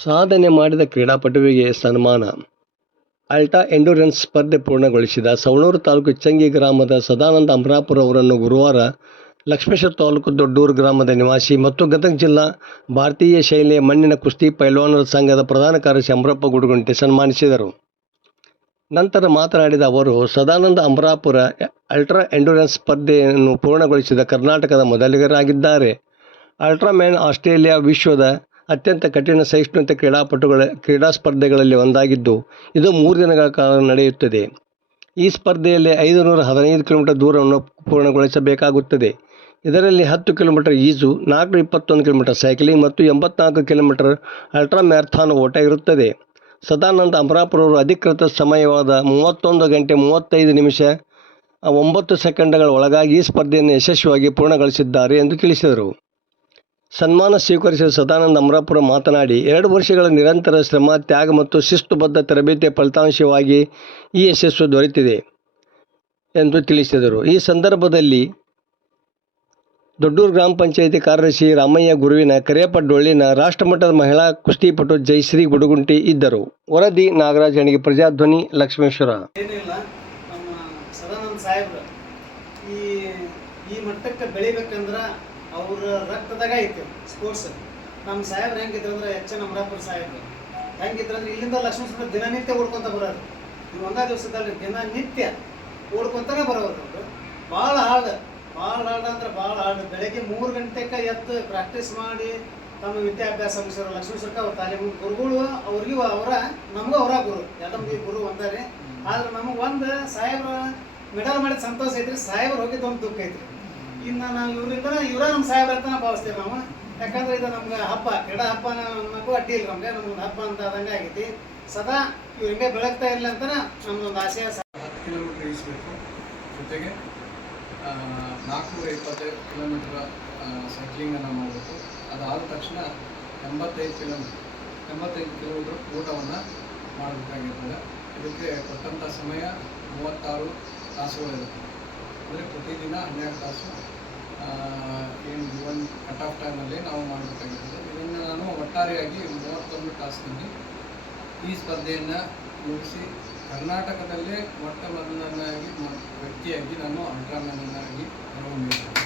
ಸಾಧನೆ ಮಾಡಿದ ಕ್ರೀಡಾಪಟುವಿಗೆ ಸನ್ಮಾನ. ಅಲ್ಟ್ರಾ ಎಂಡ್ಯೂರೆನ್ಸ್ ಸ್ಪರ್ಧೆ ಪೂರ್ಣಗೊಳಿಸಿದ ಸವಣೂರು ತಾಲೂಕು ಇಚ್ಚಂಗಿ ಗ್ರಾಮದ ಸದಾನಂದ ಅಮರಾಪುರ ಅವರನ್ನು ಗುರುವಾರ ಲಕ್ಷ್ಮೇಶ್ವರ ತಾಲೂಕು ದೊಡ್ಡೂರು ಗ್ರಾಮದ ನಿವಾಸಿ ಮತ್ತು ಗದಗ ಜಿಲ್ಲಾ ಭಾರತೀಯ ಶೈಲಿಯ ಮಣ್ಣಿನ ಕುಸ್ತಿ ಪೈಲ್ವಾನರ ಸಂಘದ ಪ್ರಧಾನ ಕಾರ್ಯದರ್ಶಿ ಅಮರಪ್ಪ ಗುಡುಗುಂಟೆ ಸನ್ಮಾನಿಸಿದರು. ನಂತರ ಮಾತನಾಡಿದ ಅವರು, ಸದಾನಂದ ಅಮರಾಪುರ ಅಲ್ಟ್ರಾ ಎಂಡ್ಯೂರೆನ್ಸ್ ಸ್ಪರ್ಧೆಯನ್ನು ಪೂರ್ಣಗೊಳಿಸಿದ ಕರ್ನಾಟಕದ ಮೊದಲಿಗರಾಗಿದ್ದಾರೆ. ಅಲ್ಟ್ರಾಮ್ಯಾನ್ ಆಸ್ಟ್ರೇಲಿಯಾ ವಿಶ್ವದ ಅತ್ಯಂತ ಕಠಿಣ ಸಹಿಷ್ಣುತೆ ಕ್ರೀಡಾ ಸ್ಪರ್ಧೆಗಳಲ್ಲಿ ಒಂದಾಗಿದ್ದು, ಇದು 3 ದಿನಗಳ ಕಾಲ ನಡೆಯುತ್ತದೆ. ಈ ಸ್ಪರ್ಧೆಯಲ್ಲಿ 515 ಕಿಲೋಮೀಟರ್ ದೂರವನ್ನು ಪೂರ್ಣಗೊಳಿಸಬೇಕಾಗುತ್ತದೆ. ಇದರಲ್ಲಿ 10 ಕಿಲೋಮೀಟರ್ ಈಜು, 421 ಕಿಲೋಮೀಟರ್ ಸೈಕ್ಲಿಂಗ್ ಮತ್ತು 84 ಕಿಲೋಮೀಟರ್ ಅಲ್ಟ್ರಾ ಮ್ಯಾರಥಾನ್ ಓಟ ಇರುತ್ತದೆ. ಸದಾನಂದ ಅಮರಾಪುರ ಅವರು ಅಧಿಕೃತ ಸಮಯವಾದ 31 ಗಂಟೆ 35 ನಿಮಿಷ 9 ಸೆಕೆಂಡ್ಗಳ ಒಳಗಾಗಿ ಈ ಸ್ಪರ್ಧೆಯನ್ನು ಯಶಸ್ವಿಯಾಗಿ ಪೂರ್ಣಗೊಳಿಸಿದ್ದಾರೆ ಎಂದು ತಿಳಿಸಿದರು. ಸನ್ಮಾನ ಸ್ವೀಕರಿಸಿದ ಸದಾನಂದ ಅಮರಾಪುರ ಮಾತನಾಡಿ, 2 ವರ್ಷಗಳ ನಿರಂತರ ಶ್ರಮ, ತ್ಯಾಗ ಮತ್ತು ಶಿಸ್ತುಬದ್ಧ ತರಬೇತಿಯ ಫಲಿತಾಂಶವಾಗಿ ಈ ಯಶಸ್ಸು ದೊರೆತಿದೆ ಎಂದು ತಿಳಿಸಿದರು. ಈ ಸಂದರ್ಭದಲ್ಲಿ ದೊಡ್ಡೂರು ಗ್ರಾಮ ಪಂಚಾಯಿತಿ ಕಾರ್ಯದರ್ಶಿ ರಾಮಯ್ಯ ಗುರುವಿನ, ಕರಿಯಪ್ಪ ಡೊಳ್ಳಿನ, ರಾಷ್ಟ್ರಮಟ್ಟದ ಮಹಿಳಾ ಕುಸ್ತಿಪಟು ಜಯಶ್ರೀ ಗುಡುಗುಂಟಿ ಇದ್ದರು. ವರದಿ ನಾಗರಾಜ್ ಅಣಿಗೆ, ಪ್ರಜಾಧ್ವನಿ, ಲಕ್ಷ್ಮೇಶ್ವರ. ಏನಿಲ್ಲ, ನಮ್ಮ ಸದಾನಂದ ಸಾಹೇಬ್ರು ಈ ಮಟ್ಟಕ್ಕೆ ಬೆಳಿಬೇಕಂದ್ರೆ ಅವ್ರ ರಕ್ತದಾಗ ಐತಿ ಸ್ಪೋರ್ಟ್ಸ್. ನಮ್ಮ ಸಾಹೇಬ್ರು ಹೆಂಗಿದ್ರು ಅಂದ್ರೆ ಎನ್ ಅಮರಾಪುರ ಸಾಹೇಬ್ರು ಹೆಂಗಿದ್ರಂದ್ರೆ ಇಲ್ಲಿಂದ ಲಕ್ಷ್ಮೇಶ್ವರ ದಿನನಿತ್ಯ ಓಡ್ಕೊಂತ ಬರೋರು. ನೀವು ಒಂದೇ ದಿವಸದಲ್ಲಿ ದಿನನಿತ್ಯ ಓಡ್ಕೊಂತಾನೆ ಬರೋರು. ಭಾಳ ಹಾರ್ಡ್ ಅಂದ್ರೆ ಭಾಳ ಹಾರ್ಡ್. ಬೆಳಗ್ಗೆ 3 ಗಂಟೆಗೆ ಎದ್ದು ಪ್ರಾಕ್ಟೀಸ್ ಮಾಡಿ ತಮ್ಮ ವಿದ್ಯಾಭ್ಯಾಸ ಮುಗಿಸೋರು. ಲಕ್ಷ್ಮೇಶ್ವರಕ್ಕೆ ಅವ್ರ ತಾಲೀಮು ಗುರುಗಳು ಅವ್ರಿಗೂ ನಮಗೂ ಅವರ ಗುರು, ಎಲ್ಲ ಗುರು ಒಂದಾರೆ. ಆದ್ರೆ ನಮಗೆ ಒಂದು ಸಾಹೇಬ್ರ ಮೆಡಲ್ ಮಾಡಿದ ಸಂತೋಷ ಐತ್ರಿ, ಸಾಹೇಬ್ರು ಹೋಗಿದ್ದು ಒಂದು ದುಃಖ ಐತ್ರಿ. ಇನ್ನು ನಾವು ಇವರ ನಮ್ಮ ಸಾಹೇಬ್ರ ಅಂತ ಭಾವಿಸ್ತೇವೆ ನಾವು. ಯಾಕಂದ್ರೆ ಇದು ನಮ್ಗೆ ಹಬ್ಬ, ಕ್ರೀಡಾ ಹಬ್ಬ ಅನ್ನೋಕ್ಕೂ ಅಡ್ಡಿ ಇಲ್ಲ ನಮ್ಗೆ. ನಮ್ಗೊಂದು ಹಬ್ಬ ಅಂತ ಆದಂಗೆ ಆಗೈತಿ. ಸದಾ ಇವ್ರು ಹಿಂಗೆ ಬೆಳಗ್ತಾ ಇರಲಿ ಅಂತ ನಮ್ದೊಂದು ಆಸೆ. 10 ಕಿಲೋಮೀಟರ್ ಈಸ್ಬೇಕು, ಜೊತೆಗೆ 425 ಕಿಲೋಮೀಟರ್ ಸೈಕ್ಲಿಂಗನ್ನು ಮಾಡಬೇಕು. ಅದಾದ ತಕ್ಷಣ 85 ಕಿಲೋಮೀಟರ್ ಊಟವನ್ನು ಮಾಡಬೇಕಾಗಿರ್ತದೆ. ಇದಕ್ಕೆ ಕೊಟ್ಟಂಥ ಸಮಯ 36 ತಾಸುಗಳಿರುತ್ತೆ. ಅಂದರೆ ಪ್ರತಿದಿನ 12 ತಾಸು ಏನು ಗಿವನ್ ಕಟ್ ಆಫ್ ಟೈಮಲ್ಲಿ ನಾವು ಮಾಡಬೇಕಾಗಿರ್ತದೆ. ಇದನ್ನು ನಾನು ಒಟ್ಟಾರೆಯಾಗಿ 31 ತಾಸಿನಲ್ಲಿ ಈ ಸ್ಪರ್ಧೆಯನ್ನು ಮುಗಿಸಿ ಕರ್ನಾಟಕದಲ್ಲೇ ಮೊಟ್ಟ ಮೊದಲನಾಗಿ ವ್ಯಕ್ತಿಯಾಗಿ ನಾನು ಅಲ್ಟ್ರಾಮ್ಯಾನ್ ಆಗಿ ಹೊರಹೊಮ್ಮಿದ್ದೇನೆ.